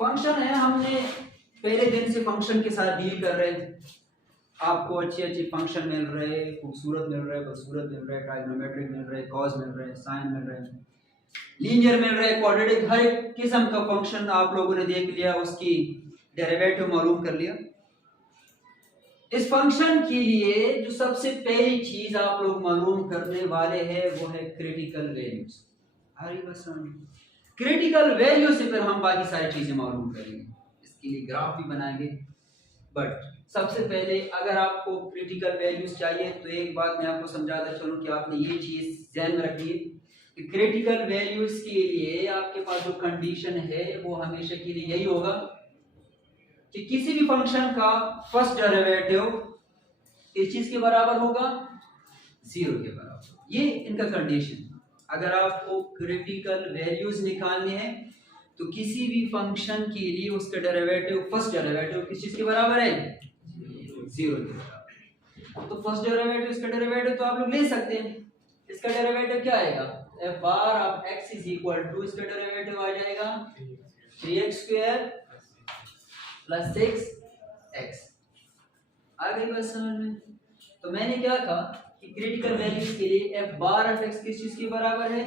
Function है, हमने पहले दिन से फंक्शन के साथ डील कर रहे हैं। आपको अच्छे अच्छे फंक्शन मिल रहे, खूबसूरत मिल रहे, बदसूरत मिल रहे, ट्राइगोनोमेट्रिक मिल रहे, कॉस मिल रहे, साइन मिल रहे, लीनियर मिल रहे, क्वाड्रेटिक, हर एक किस्म का फंक्शन आप लोगों ने देख लिया, उसकी डेरिवेटिव मालूम कर लिया। इस फंक्शन के लिए जो सबसे पहली चीज आप लोग मालूम करने वाले हैं वो है क्रिटिकल वैल्यूज। क्रिटिकल वैल्यू से फिर हम बाकी सारी चीजें मालूम करेंगे, इसके लिए ग्राफ भी बनाएंगे। बट सबसे पहले अगर आपको क्रिटिकल वैल्यूज चाहिए तो एक बात मैं आपको समझाता चलूं कि आपने ये चीज ध्यान में रखी है कि क्रिटिकल वैल्यूज के लिए आपके पास जो कंडीशन है वो हमेशा के लिए यही होगा कि किसी भी फंक्शन का फर्स्ट डेरिवेटिव किस चीज के बराबर होगा, 0 के बराबर। ये इनका कंडीशन। अगर आपको क्रिटिकल वैल्यूज निकालने हैं तो किसी भी फंक्शन के लिए उसका डेरिवेटिव, फर्स्ट डेरिवेटिव किस चीज के बराबर है, 0 के बराबर। तो फर्स्ट डेरिवेटिव, इसका डेरिवेटिव तो आप लोग ले सकते हैं। इसका डेरिवेटिव क्या आएगा, f bar of x is equal to, इसका डेरिवेटिव आ जाएगा 3x स्क्वायर प्लस 6x। आ गई बात समझ में? तो मैंने क्या कहा कि क्रिटिकल वैल्यूज के लिए f बार ऑफ x किस चीज के बराबर है,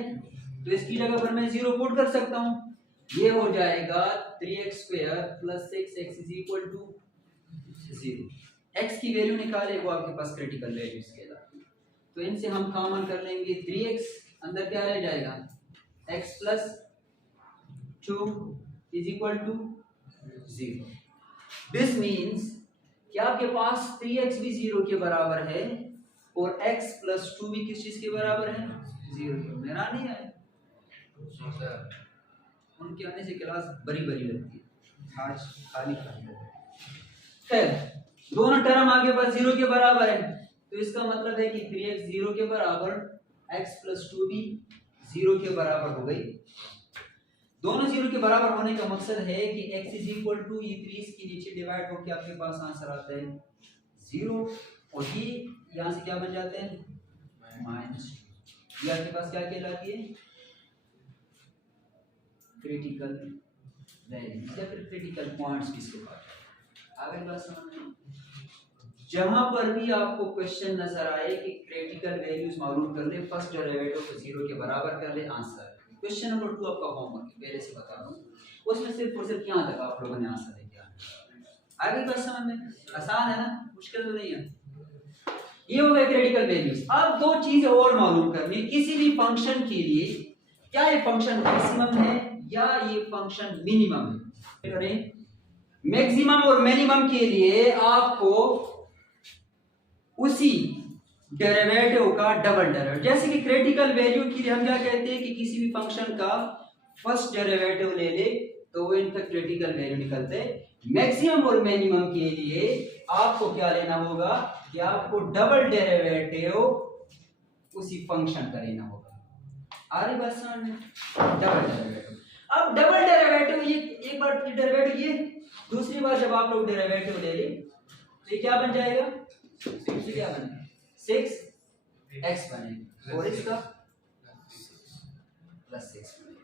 तो इसकी जगह पर मैं 0 पुट कर सकता हूं। ये हो जाएगा 3x square plus 6x is equal to 0। x की वैल्यू निकाले वो आपके पास क्रिटिकल वैल्यूज कहलाती है। तो इनसे हम कॉमन कर लेंगे 3x, अंदर क्या रह जाएगा, x plus 2 is equal to 0। This means कि आपके पास 3x भी 0 के बराबर है और x प्लस 2 भी किस चीज के बराबर है, 0 के। मेरा नहीं है, उनके आने से क्लास बड़ी बड़ी लगती है, आज खाली खाली है। खैर, दोनों टर्म आगे पास 0 के बराबर है, तो इसका मतलब है कि 3x 0 के बराबर, x प्लस 2 भी 0 के बराबर हो गई। दोनों 0 के बराबर होने का मकसद है कि x इज इक्वल टू, ये 3 के नीचे डिवाइड होकर आपके पास आंसर आता है 0, और ये यहाँ से क्या बन जाते हैं, -2। ये आपके पास क्या कहलाती है, क्रिटिकल वैल्यूज या फिर क्रिटिकल पॉइंट्स किसको कहते हैं। आगे बात समझ में? जहां पर भी आपको क्वेश्चन नजर आए कि क्रिटिकल वैल्यूज मालूम कर ले, फर्स्ट डेरिवेटिव को 0 के बराबर कर ले, आंसर। क्वेश्चन नंबर 2 आपका होमवर्क पहले से बता दूं, उसमें सिर्फ और सिर्फ यहां तक आप लोगों ने आंसर लेके आना। आगे बात समझ में? आसान है ना, मुश्किल तो नहीं है। ये हो गए क्रिटिकल वैल्यूज। अब दो चीजें और मालूम करनी, किसी भी फंक्शन के लिए क्या ये फंक्शन मैक्सिमम है या ये फंक्शन मिनिमम है। करें मैक्सिमम और मिनिमम के लिए आपको उसी डेरिवेटिव का डबल डेरिवेटिव, जैसे कि क्रिटिकल वैल्यू के लिए हम क्या कहते हैं कि किसी भी फंक्शन का फर्स्ट डेरिवेटिव ले ले तो वो इनका क्रिटिकल वैल्यू निकलते हैं। मैक्सिमम और मिनिमम के लिए आपको क्या लेना होगा कि आपको डबल डेरिवेटिव उसी फंक्शन का लेना होगा। आ रही बात समझ में? Double derivative. अब डबल डेरिवेटिव, ये एक बार डेरिवेटिव, ये दूसरी बार जब आप लोग डेरिवेटिव ले ले तो ये क्या बन जाएगा, क्या बनेगा, 6x बनेगा और इसका प्लस 6 बनेगा।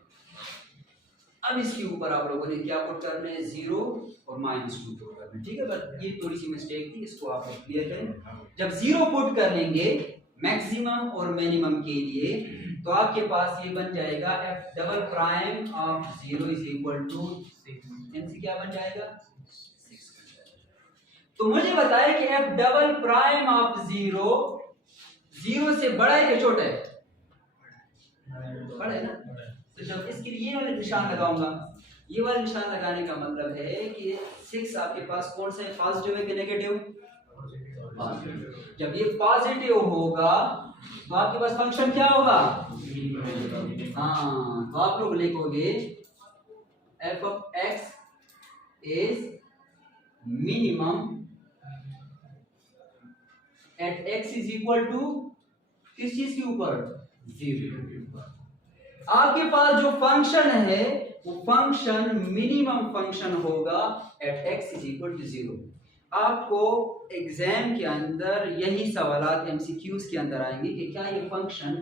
अब इसके ऊपर आप लोगों ने क्या पुट करना है, 0 और -2 पुट करना है। ठीक है, बस ये थोड़ी सी मिस्टेक थी, इसको आप लोग क्लियर करें। जब 0 पुट कर लेंगे मैक्सिमम और मिनिमम के लिए तो आपके पास ये बन जाएगा f double prime of 0 is equal to 6। इनसे क्या बन जाएगा, 6 बन जाएगा। तो मुझे बताया कि f डबल प्राइम ऑफ 0 से बड़ा है कि छोटा है, बड़ा है ना। तो जब इसके लिए ये वाला निशान लगाऊंगा, ये वाला निशान लगाने का मतलब है कि 6 आपके पास कौन सा है, पॉजिटिव है कि नेगेटिव। जब ये पॉजिटिव होगा तो आपके पास फंक्शन क्या होगा, हाँ, तो आप लोग लिखोगे f of x is minimum at x is equal to किस चीज के ऊपर, 0 के ऊपर। आपके पास जो फंक्शन है वो फंक्शन मिनिमम फंक्शन होगा at x is equal to 0। आपको एग्जाम के अंदर यही सवालात एमसीक्यूज के अंदर आएंगे कि क्या ये function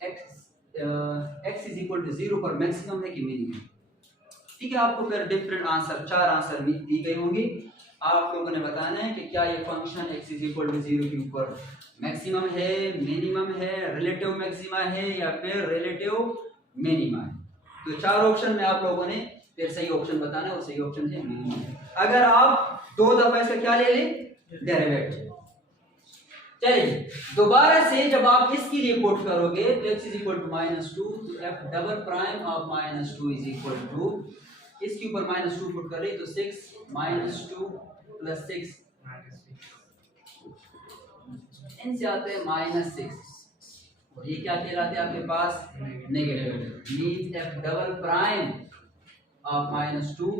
x is equal to 0 पर मैक्सिमम है कि मिनिमम। ठीक है, आपको फिर डिफरेंट आंसर 4 आंसर दी गई होंगी। आप लोगों ने बताना है कि क्या ये function x is equal to 0 के ऊपर मैक्सिमम है, मिनिमम है, रिलेटिव मैक्सिमा है या फिर रिलेटिव मिनिमा है। तो 4 ऑप्शन में आप लोगों ने फिर सही ऑप्शन बताना है और सही ऑप्शन है मिनिमम। अगर आप 2 दफा इसका क्या ले लें, डेरिवेटिव। चलिए दोबारा से जब आप इसके लिए पुट करोगे तो x इज इक्वल टू -2 तो f double prime of -2 is equal to इसके ऊपर -2 पुट करें तो 6 -2 प्लस 6 इनसे आते हैं -6 और ये क्या कहलाते हैं आपके पास negative. Means f double prime of -2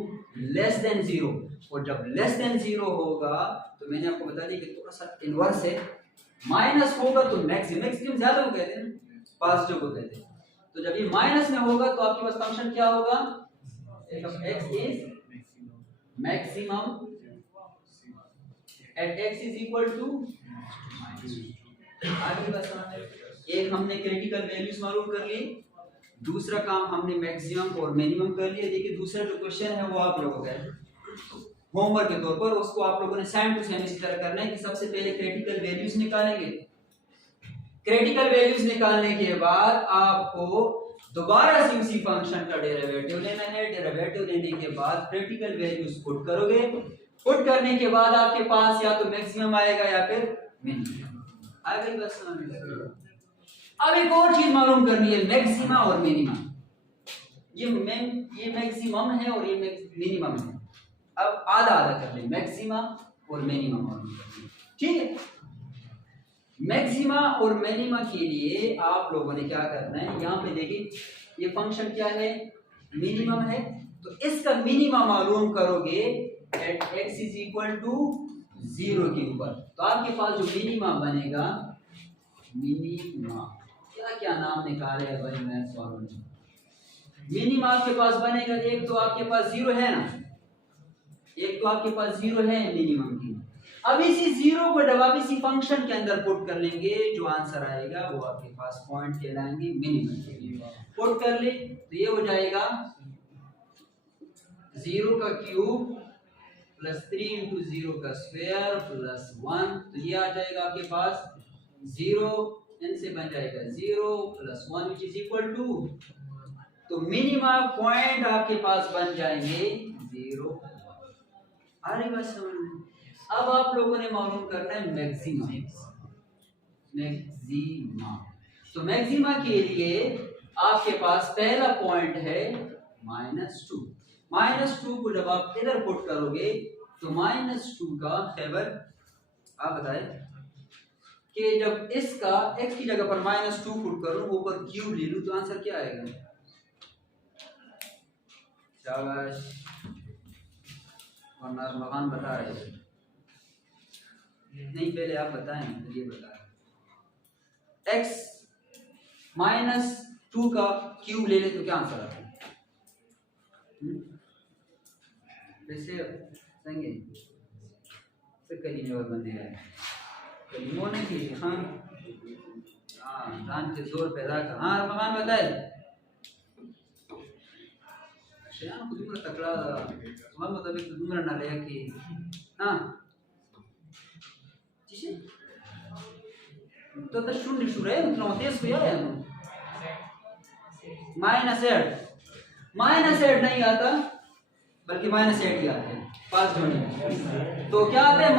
less than 0 और जब लेस देन 0 होगा तो मैंने आपको बता दिया कि थोड़ा सा इनवर्स है। माइनस होगा तो मैक्सिमम ज्यादा को कहते हैं, पॉजिटिव को कहते हैं। तो जब ये माइनस में होगा तो आपके पास फंक्शन क्या होगा, x is maximum at x is equal to आगे बस एक हमने क्रिटिकल वैल्यूज मालूम कर ली, दूसरा काम हमने मैक्सिमम और मिनिमम कर लिया। देखिए दूसरा जो क्वेश्चन है वो आप लोगों का है होमवर्क के तौर पर, उसको आप लोगों ने सेम टू सेम इसी तरह करना है कि सबसे पहले क्रिटिकल वैल्यूज निकालेंगे। क्रिटिकल वैल्यूज निकालने के बाद आपको दोबारा से उसी फंक्शन का डेरिवेटिव लेना है। डेरिवेटिव लेने के बाद क्रिटिकल वैल्यूज पुट करोगे, पुट करने के बाद आपके पास या तो मैक्सिमम आएगा या फिर मिनिमम। आ गई बस समझ में। अब एक और चीज मालूम करनी है, मैक्सिमा और मिनिमा। ये मैक्सिमम है और ये मिनिमम है। अब आधा आधा कर ले, मैक्सिमा और मिनिमा मालूम कर ले, ठीक है। मैक्सिमा और मिनिमा के लिए आप लोगों ने क्या करना है, यहाँ पे देखिए ये फंक्शन क्या है, मिनिमम है, तो इसका मिनिमा मालूम करोगे at x is equal to 0 के ऊपर। तो आपके पास जो मिनिमा बनेगा, मिनिमा क्या नाम निकाले है भाई मैथ्स वालों ने, मिनिमा आपके पास बनेगा, एक तो आपके पास 0 है ना, एक तो आपके पास 0 है मिनिमम की। अब इसी 0 को जब आप इसी फंक्शन के अंदर पुट कर लेंगे, जो आंसर आएगा वो आपके पास पॉइंट कहलाएंगे मिनिमम के लिए। पुट कर ले तो ये हो जाएगा 0 का क्यूब प्लस 3 इंटू 0 का स्क्वायर प्लस 1, तो ये आ जाएगा आपके पास 0, इनसे बन जाएगा 0 plus 1 which is equal to, तो मिनिमा पॉइंट आपके पास बन जाएंगे 0। आ रही बात समझ में। अब आप लोगों ने मालूम करना है मैक्सिमा। मैक्सिमा, तो मैक्सिमा के लिए आपके पास पहला पॉइंट है -2। -2 को जब आप इधर पुट करोगे तो -2 का फेवर आप बताएं कि जब इसका x की जगह पर -2 पुट करूं, ऊपर क्यूब ले लूं, तो आंसर क्या आएगा। शाबाश, और मकान बता रहे थे नहीं, पहले आप बताएं फिर ये बता रहे। x -2 का क्यूब ले ले तो क्या आंसर आता है, वैसे संगे से करीने और बने हैं करीमों ने की हाँ दान के जोर पैदा कर। हाँ मकान बताए तुम्हारा तकड़ा तुम्हारे मुताबिक तो तुम्हारा ना रहा कि हाँ तो शून्य शुरू है मतलब तेज को यार -8 नहीं आता बल्कि -8 ही आते हैं, पास जोड़ने तो क्या आते हैं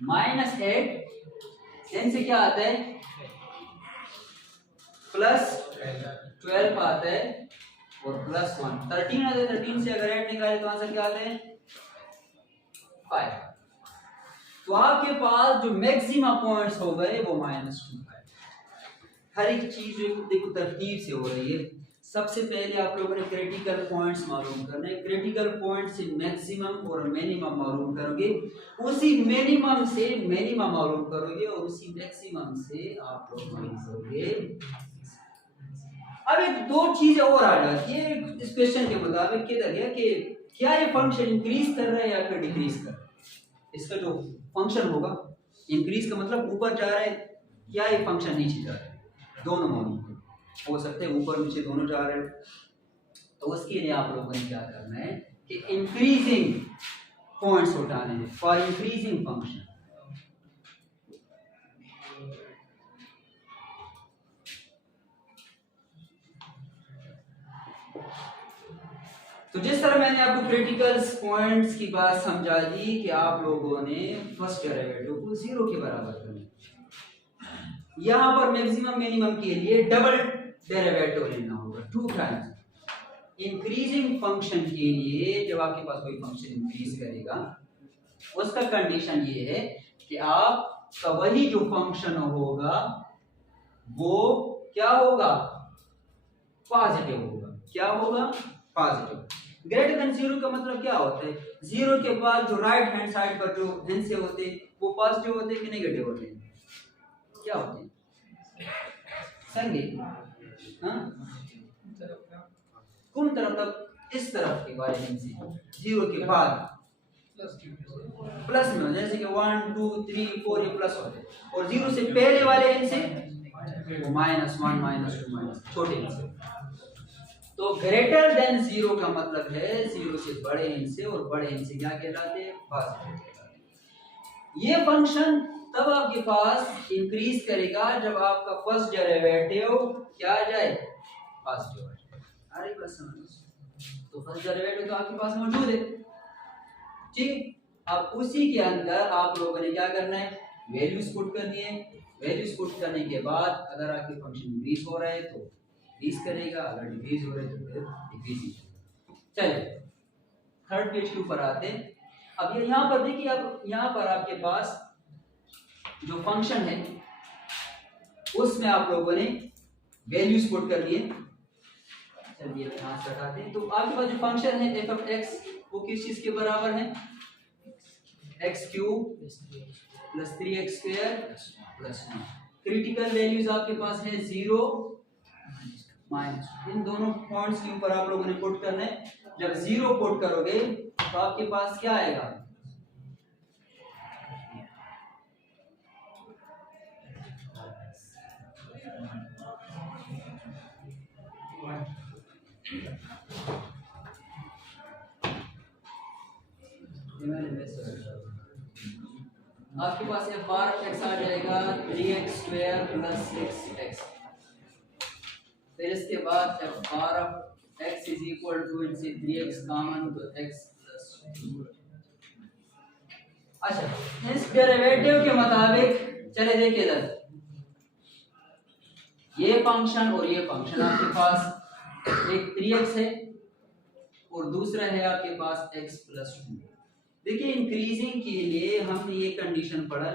-8 इनसे क्या आता है +12 आता है और +1 13 आता है। 13 से अगर 8 निकाले तो आंसर क्या आते हैं 5। तो आपके पास जो मैक्सिमा पॉइंट्स हो गए वो -2 है। हर एक चीज देखो तरतीब से हो रही है। सबसे पहले आप लोगों ने क्रिटिकल पॉइंट्स मालूम करने, क्रिटिकल पॉइंट से मैक्सिमम और मिनिमम मालूम करोगे, उसी मिनिमम से मिनिमम मालूम करोगे और उसी मैक्सिमम से आप लोग मालूम करोगे। अब एक दो चीजें और आ जाती है इस क्वेश्चन के मुताबिक, किधर है कि क्या ये फंक्शन इंक्रीज कर रहा है या फिर डिक्रीज कर रहा है। इसका जो फंक्शन होगा, इंक्रीज का मतलब ऊपर जा रहा है, क्या ये फंक्शन नीचे जा रहा है, दोनों मालूम हो सकते हैं, ऊपर नीचे दोनों जा रहे हैं। तो उसके लिए आप लोगों ने क्या करना है कि इंक्रीजिंग पॉइंट्स उठाने हैं फॉर इंक्रीजिंग फंक्शन। तो जिस तरह मैंने आपको क्रिटिकल पॉइंट्स की बात समझा दी कि आप लोगों ने फर्स्ट डेरिवेटिव को 0 के बराबर करना है। यहां पर मैक्सिमम मिनिमम के लिए डबल डेरिवेटिव लेना होगा 2 टाइम्स। इंक्रीजिंग फंक्शन के लिए जब आपके पास कोई फंक्शन इंक्रीज करेगा उसका कंडीशन ये है कि आपका वही जो फंक्शन होगा वो क्या होगा, पॉजिटिव होगा। क्या होगा, पॉजिटिव। ग्रेटर देन 0 का मतलब क्या होता है, 0 के बाद जो राइट हैंड साइड पर जो हिस्से होते हैं वो पॉजिटिव होते हैं कि नेगेटिव होते हैं, क्या होते हैं संगे? हाँ, कौन तरफ तक, इस तरफ के वाले हिस्से 0 के बाद प्लस में, जैसे कि 1 2 3 4 ये प्लस होते हैं, और 0 से पहले वाले हिस्से वो -1 -2 छोटे हिस्से। तो ग्रेटर देन 0 का मतलब है 0 से बड़े हिस्से, और बड़े हिस्से क्या कहलाते हैं, पॉजिटिव कहलाते हैं। ये फंक्शन तब आपके पास इंक्रीज करेगा जब आपका फर्स्ट डेरिवेटिव क्या आ जाए, पॉजिटिव आ जाए। अरे बस समझ, तो फर्स्ट डेरिवेटिव तो आपके पास मौजूद है, ठीक। अब उसी के अंदर आप लोगों ने क्या करना है, वैल्यूज पुट करनी है। वैल्यूज पुट करने के बाद अगर आपके फंक्शन इंक्रीज हो रहा है तो इंक्रीज करेगा, अगर डिक्रीज हो रहा है तो फिर डिक्रीज करेगा। चलिए थर्ड पेज के ऊपर आते हैं। अब ये यहाँ पर देखिए, अब यहाँ पर आपके पास जो फंक्शन है उसमें आप लोगों ने वैल्यूज पुट कर दिए। चलिए यहाँ से हटाते हैं। तो आपके पास जो फंक्शन है f ऑफ x वो किस चीज के बराबर है, x³ plus 3x² plus 9। Critical values आपके पास है 0 माइनस, इन दोनों पॉइंट्स के ऊपर आप लोगों ने पुट करना है। जब 0 पुट करोगे तो आपके पास क्या आएगा, आपके पास f बार x आ जाएगा 3x² प्लस 6x। फिर इसके बाद f bar of x is equal to इनसे 3x कॉमन तो x प्लस 2। अच्छा, इस डेरिवेटिव के मुताबिक चले देखिए इधर, ये फंक्शन और ये फंक्शन आपके पास एक 3x है और दूसरा है आपके पास x प्लस 2। देखिए इंक्रीजिंग के लिए हमने ये कंडीशन पढ़ा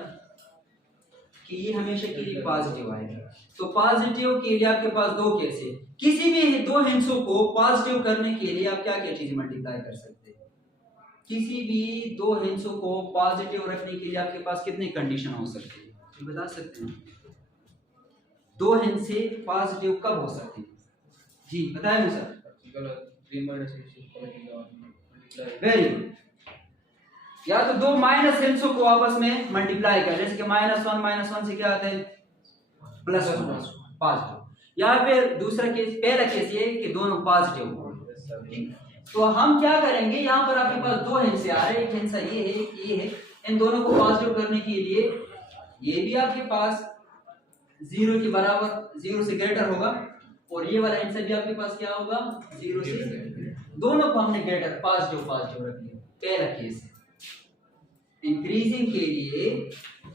कि ये हमेशा के लिए पॉजिटिव आएगा। तो पॉजिटिव के लिए आपके पास दो केस है, किसी भी दो हिस्सों को पॉजिटिव करने के लिए आप क्या क्या चीज मल्टीप्लाई कर सकते हैं। किसी भी दो हिस्सों को पॉजिटिव रखने के लिए आपके पास कितने कंडीशन हो सकते हैं, ये बता सकते हैं? दो हिस्से पॉजिटिव कब हो सकते हैं जी, बताएं सर। Very good. या तो दो माइनस हिस्सों को आपस में मल्टीप्लाई कर, जैसे कि -1 से क्या आता है, +1 पॉजिटिव। या फिर दूसरा केस, पहला केस ये कि दोनों पॉजिटिव हो। तो हम क्या करेंगे, यहाँ पर आपके पास दो हिस्से आ रहे हैं, एक हिस्सा ये है, एक ये है। इन दोनों को पॉजिटिव करने के लिए ये भी आपके पास 0 के बराबर, 0 से ग्रेटर होगा, और ये वाला हिस्सा भी आपके पास क्या होगा, 0 से, दोनों को हमने ग्रेटर पॉजिटिव रख लिया। पहला केस है। इंक्रीजिंग के लिए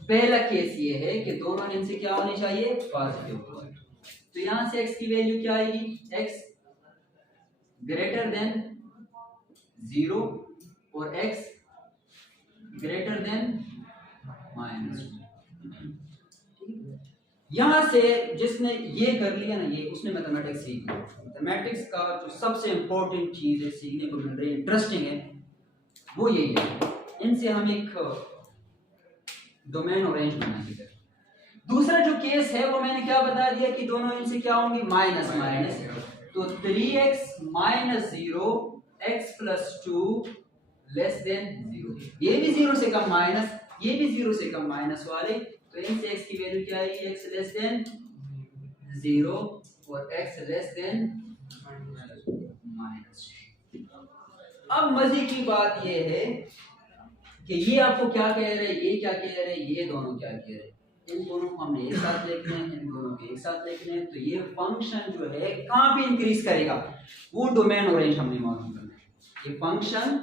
पहला केस ये है कि दोनों हिस्से क्या होने चाहिए, पॉजिटिव। तो यहां से x की वैल्यू क्या आएगी, x ग्रेटर देन 0 और x ग्रेटर देन -2। यहां से जिसने ये कर लिया ना, ये उसने मैथमेटिक्स सीख लिया। मैथमेटिक्स का जो सबसे इंपॉर्टेंट चीज है सीखने को मिल रही है, इंटरेस्टिंग है, वो यही है। इनसे हम एक डोमेन और रेंज बनाएंगे। दूसरा जो केस है वो मैंने क्या बता दिया कि दोनों इनसे क्या होंगे, माइनस माइनस। तो 3x - 0 x + 2 लेस देन 0। ये भी 0 से कम माइनस, ये भी 0 से कम माइनस वाले। तो इनसे x की वैल्यू क्या आएगी, x लेस देन 0 और x लेस देन -। अब मजे की बात ये है कि ये आपको क्या कह रहे हैं, ये क्या कह रहे हैं, ये दोनों क्या कह रहे हैं, इन दोनों को हमने एक साथ लिखना है, इन दोनों को एक साथ लिखना है। तो ये फंक्शन जो है कहाँ पे इंक्रीज करेगा, वो डोमेन और रेंज हमने मालूम करना है। ये फंक्शन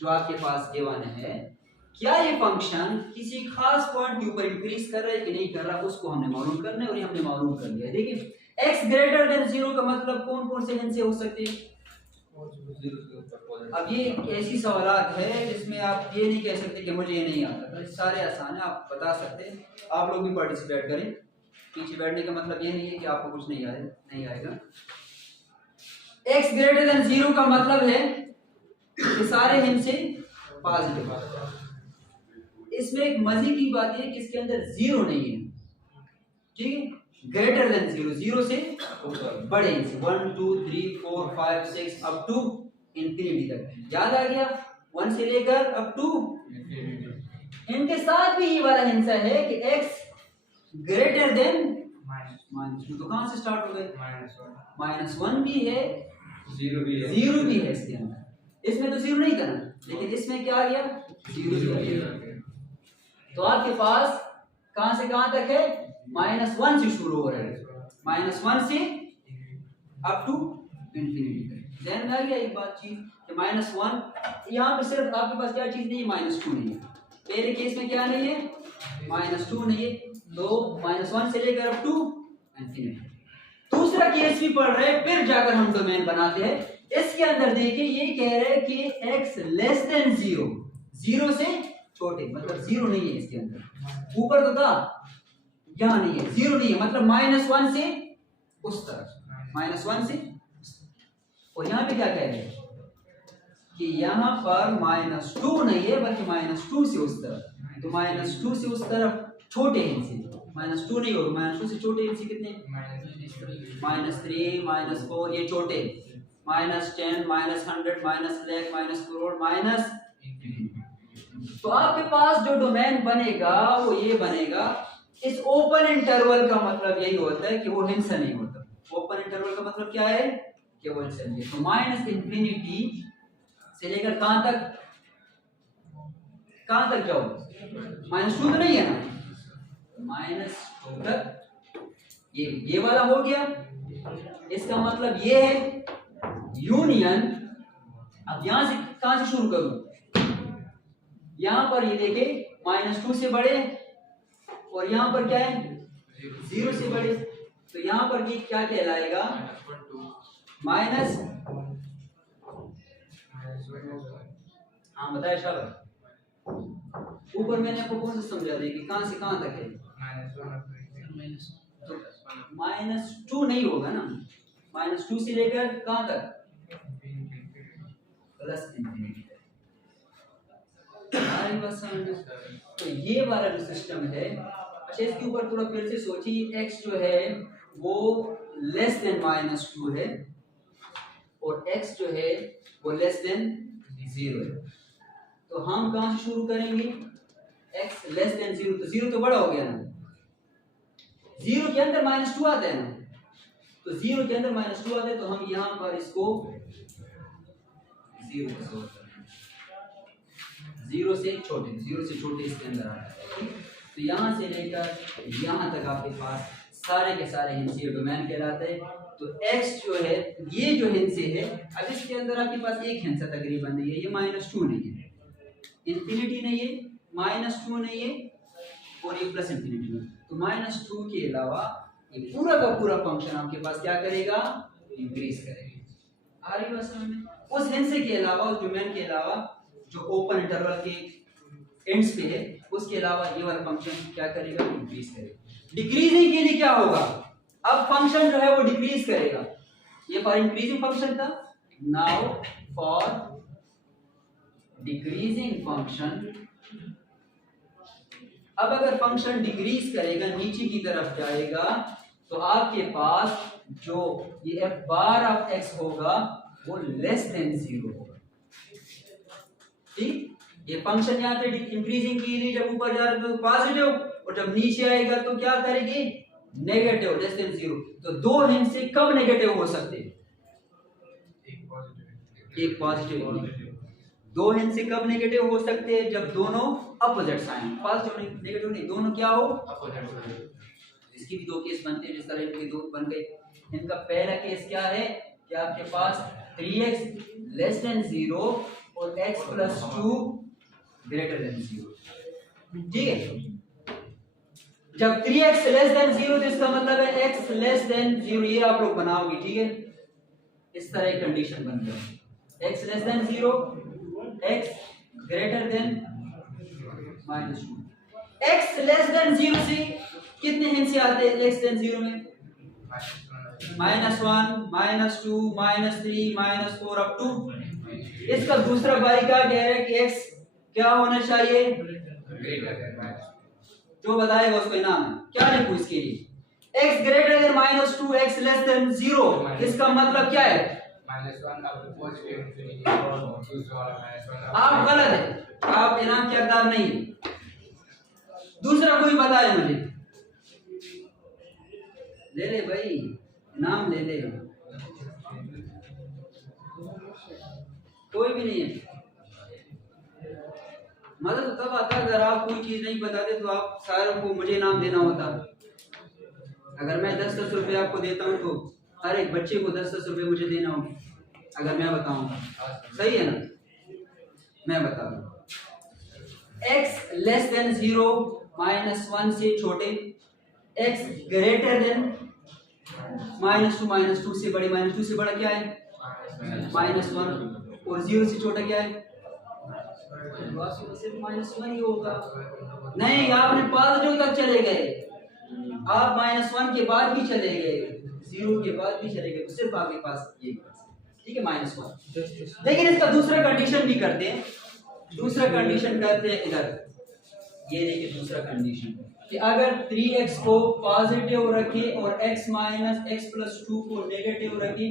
जो आपके पास गिवन है, क्या ये फंक्शन किसी खास पॉइंट के ऊपर इंक्रीज कर रहा है कि नहीं कर रहा, उसको हमने मालूम करना है और ये हमने मालूम कर लिया। देखिए x ग्रेटर देन 0 का मतलब कौन कौन से हिंसे हो सकते हैं। अब ये ऐसी सवालात है जिसमें आप ये नहीं कह सकते कि मुझे ये नहीं आता, तो सारे आसान है, आप बता सकते हैं। आप लोग भी पार्टिसिपेट करें। पीछे बैठने का मतलब ये नहीं है कि आपको कुछ नहीं आएगा। x ग्रेटर देन 0 का मतलब है कि सारे हिंसे पॉजिटिव। इसमें एक मजे की बात है कि इसके अंदर 0 नहीं है, ठीक है। ग्रेटर देन 0, 0 से बड़े हिंसे 1 2 3 4 5 6 अप टू इंफिनिटी तक। याद आ गया, 1 से लेकर अप टू इनके साथ भी ये वाला हिंसा है कि x ग्रेटर देन -2। तो कहां से स्टार्ट हो गए, -1 भी है, 0 भी है इसके अंदर। इसमें तो 0 नहीं करना, लेकिन इसमें क्या आ गया, 0 भी आ गया। तो आपके पास कहां से कहां तक है, -1 से शुरू हो रहा है, -1 से अप टू इंफिनिटी तक। ध्यान में आ गया एक बात चीज कि -1 यहाँ पे सिर्फ आपके पास क्या चीज नहीं है, -2 नहीं है। पहले केस में क्या नहीं है, -2 नहीं है, तो -1 से लेकर अप टू इंफिनिटी। दूसरा केस भी पढ़ रहे हैं, फिर जाकर हम डोमेन बनाते हैं। इसके अंदर देखिए ये कह रहे हैं कि x लेस देन 0, 0 से छोटे, मतलब 0 नहीं है इसके अंदर। ऊपर तो था, यहाँ नहीं है, 0 नहीं है, मतलब -1 से उस तरफ, -1 से। और यहाँ पे क्या कह रहे हैं कि यहाँ पर -2 नहीं है, बल्कि -2 से उस तरफ। तो -2 से उस तरफ छोटे हिस्से, -2 नहीं होगा, -2 से छोटे हिस्से कितने, -3 -4, ये छोटे, -10 -100 -लाख -करोड़ तो आपके पास जो डोमेन बनेगा वो ये बनेगा। इस ओपन इंटरवल का मतलब यही होता है कि वो हिंसा नहीं होता। ओपन इंटरवल का मतलब क्या है, कि वो हिंसा नहीं है। तो -इंफिनिटी से लेकर कहां तक जाओ, -2 तो नहीं है ना, -2 तक ये वाला हो गया। इसका मतलब ये है यूनियन। अब यहां से कहां से शुरू करूं, यहां पर ये देखे -2 से बड़े, और यहां पर क्या है, 0 से बड़े। तो यहां पर ये क्या कहलाएगा, माइनस, हाँ बताए शाबाश। ऊपर मैंने आपको कौन सा समझा दिया कि कहां से कहां तक है, तो -2 नहीं होगा ना, -2 से लेकर कहां तक, प्लस इंफिनिटी। तो ये वाला जो सिस्टम है, अच्छा इसके ऊपर थोड़ा फिर से सोचिए। x जो है वो लेस देन -2 है, और x जो है वो लेस देन 0 है। तो हम कहां से शुरू करेंगे, x लेस देन 0, तो 0 तो बड़ा हो गया ना, 0 के अंदर -2 आता है ना, तो 0 के अंदर -2 आता है, तो हम यहां पर इसको 0 से छोटे, 0 से छोटे इसके अंदर आ रहा है। तो यहाँ से लेकर यहाँ तक आपके पास सारे के सारे हिंसे डोमेन कहलाते हैं। तो x जो है, ये जो हिंसे है, अब इसके अंदर आपके पास एक हिंसा तकरीबन नहीं है, ये -2 नहीं है, इंफिनिटी नहीं है, -2 नहीं है, और ये प्लस इंफिनिटी नहीं। तो -2 के अलावा ये पूरा का पूरा फंक्शन आपके पास क्या करेगा, इंक्रीज करेगा। आ रही बात समझ में। उस हिंसे के अलावा, उस डोमेन के अलावा जो ओपन इंटरवल के एंड्स पे है, उसके अलावा ये वाला फंक्शन क्या करेगा, इंक्रीज करेगा। डिक्रीजिंग के लिए क्या होगा, अब फंक्शन जो है वो डिक्रीज करेगा। ये फॉर इंक्रीजिंग फंक्शन था, नाउ फॉर डिक्रीजिंग फंक्शन। अब अगर फंक्शन डिक्रीज करेगा, नीचे की तरफ जाएगा, तो आपके पास जो ये f बार ऑफ x होगा वो लेस देन 0 होगा। ठीक, ये फंक्शन यहाँ पे इंक्रीजिंग के लिए जब ऊपर जा रहा है तो पॉजिटिव, और जब नीचे आएगा तो क्या करेगी, नेगेटिव, लेस देन 0। तो दो हिंसे कब नेगेटिव हो सकते हैं, एक पॉजिटिव दो हिंसे कब नेगेटिव हो सकते हैं? जब दोनों अपोजिट साइन, पॉजिटिव नेगेटिव नहीं, दोनों क्या हो अपोजिट। इसकी भी दो केस बनते हैं, जिस तरह इनके दो बन गए। इनका पहला केस क्या है कि आपके पास 3x लेस देन 0 और x प्लस 2 ग्रेटर देन 0। ठीक है, जब 3x लेस देन 0 तो इसका मतलब है x लेस देन 0, ये आप लोग बनाओगे। ठीक है, इस तरह एक कंडीशन बन गई, x less than 0, x greater than -2। x less than 0 से कितने हिंसे आते हैं लेस देन 0 में? -1, -2, -3, -4 अप टू। इसका दूसरा बारी का कह रहा है कि x क्या होना चाहिए? जो बताएगा उसको इनाम है। क्या लिखूं इसके लिए? x greater than -2, x less than 0, इसका मतलब क्या है? आप गलत है, आप इनाम के हकदार नहीं। दूसरा कोई बताए मुझे, ले ले भाई, नाम ले ले। कोई भी नहीं है। मजा तो तब आता अगर आप कोई चीज नहीं बताते तो आप सारों को मुझे नाम देना होता। अगर मैं 10-10 रुपए आपको देता हूँ तो हर एक बच्चे को 10-10 रुपए मुझे देना होगा अगर मैं बताऊंगा। सही है ना? मैं बता दूं, x लेस देन 0, -1 से छोटे, x ग्रेटर देन -2 से बड़े, -2 से बड़ा क्या है? -1, और 0 से छोटा क्या है? -1 ही होगा। नहीं, आपने पॉजिटिव तक चले गए, आप -1 के बाद भी चले गए, 0 के बाद भी चले गए, तो सिर्फ आपके पास ये। ठीक है, -1। लेकिन इसका दूसरा कंडीशन भी करते हैं, दूसरा कंडीशन करते हैं इधर। ये देखिए दूसरा कंडीशन कि अगर 3x को पॉजिटिव रखें और x माइनस x प्लस 2 को नेगेटिव रखें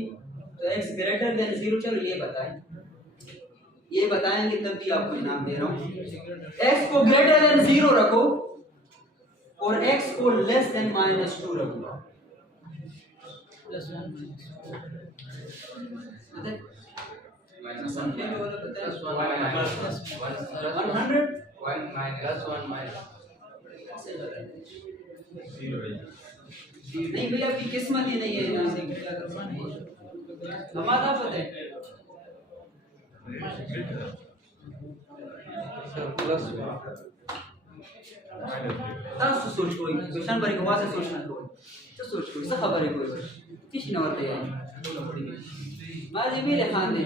तो x ग्रेटर देन 0। चलो ये बताएंगे तब भी आपको इनाम दे रहा हूँ। x को ग्रेटर देन 0 रखो और x को लेस देन -2 रखो। 100 नहीं भैया, आपकी किस्मत ही नहीं है यहाँ से क्या करना। हमारा पता है सोच कोई क्वेश्चन पर को से सोचना सोच कोई सब खबर है कोई किसी न होते हैं माजी भी खान दे।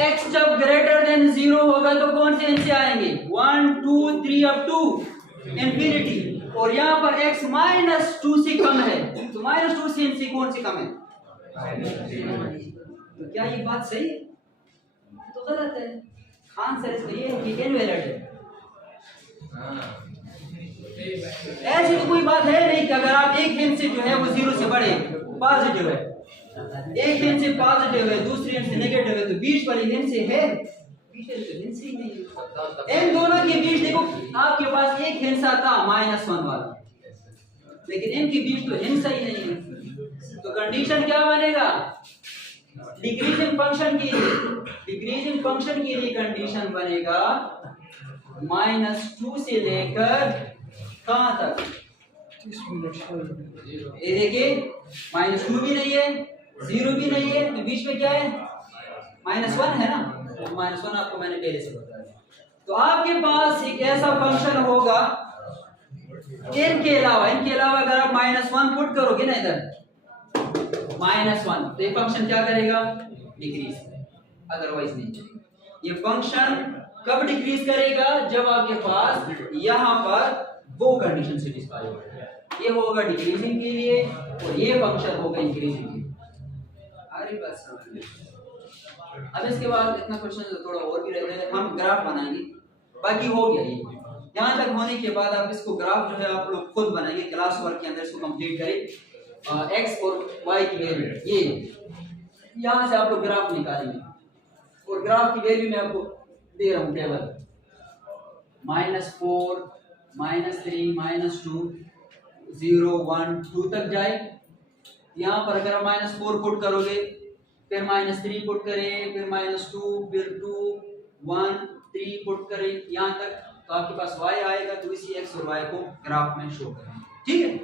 x जब ग्रेटर देन 0 होगा तो कौन से हिस्से आएंगे? 1, 2, 3 अप टू इंफिनिटी, और यहाँ पर x -2 से कम है तो -2 से हिस्से कौन से कम है? तो क्या ये बात सही है? तो गलत है। आंसर इसका ये है कि इनवैलिड है। ऐसी तो कोई बात है नहीं कि अगर आप एक हिस्से जो है वो 0 से बड़े पॉजिटिव है, एक हिस्से पॉजिटिव है दूसरी हिस्से नेगेटिव है, तो बीच वाली हिस्से है पीछे तो हिस्से ही नहीं। इन दोनों के बीच देखो आपके पास एक हिस्सा था -1 वाला, लेकिन इनके बीच तो हिस्सा ही नहीं है। तो कंडीशन क्या बनेगा? डिक्रीजिंग फंक्शन के लिए कंडीशन बनेगा -2 से लेकर कहां तक? ये देखिए -2 भी नहीं है 0 भी नहीं है, तो बीच में क्या है? -1 है ना। तो -1 आपको मैंने पहले से बताया। तो आपके पास एक ऐसा फंक्शन होगा, इनके अलावा अगर आप -1 पुट करोगे ना इधर -1, तो ये फंक्शन क्या करेगा? डिक्रीज, अदरवाइज नहीं चलेगा। ये फंक्शन कब डिक्रीज करेगा? जब आपके पास यहाँ पर वो कंडीशन सेटिस्फाई होगा। ये होगा डिक्रीजिंग के लिए और ये फंक्शन होगा इंक्रीजिंग के लिए। अरे बस अब इसके बाद इतना क्वेश्चन थोड़ा और भी रहता है, हम ग्राफ बनाएंगे, बाकी हो गया ये। यहाँ तक होने के बाद आप इसको ग्राफ जो है आप लोग खुद बनाएंगे, क्लास वर्क के अंदर इसको कंप्लीट करें। x और y की वैल्यू ये यहाँ से आप लोग ग्राफ निकालेंगे, और ग्राफ की वैल्यू मैं आपको दे रहा हूँ टेबल -4, -3, -2, 0, 1, 2 तक जाए। यहाँ पर अगर आप -4 पुट करोगे फिर -3 पुट करें, फिर -2, फिर 2, 1, 3 पुट करें यहाँ तक, तो आपके पास y आएगा, तो इसी x और y को ग्राफ में शो करें। ठीक है,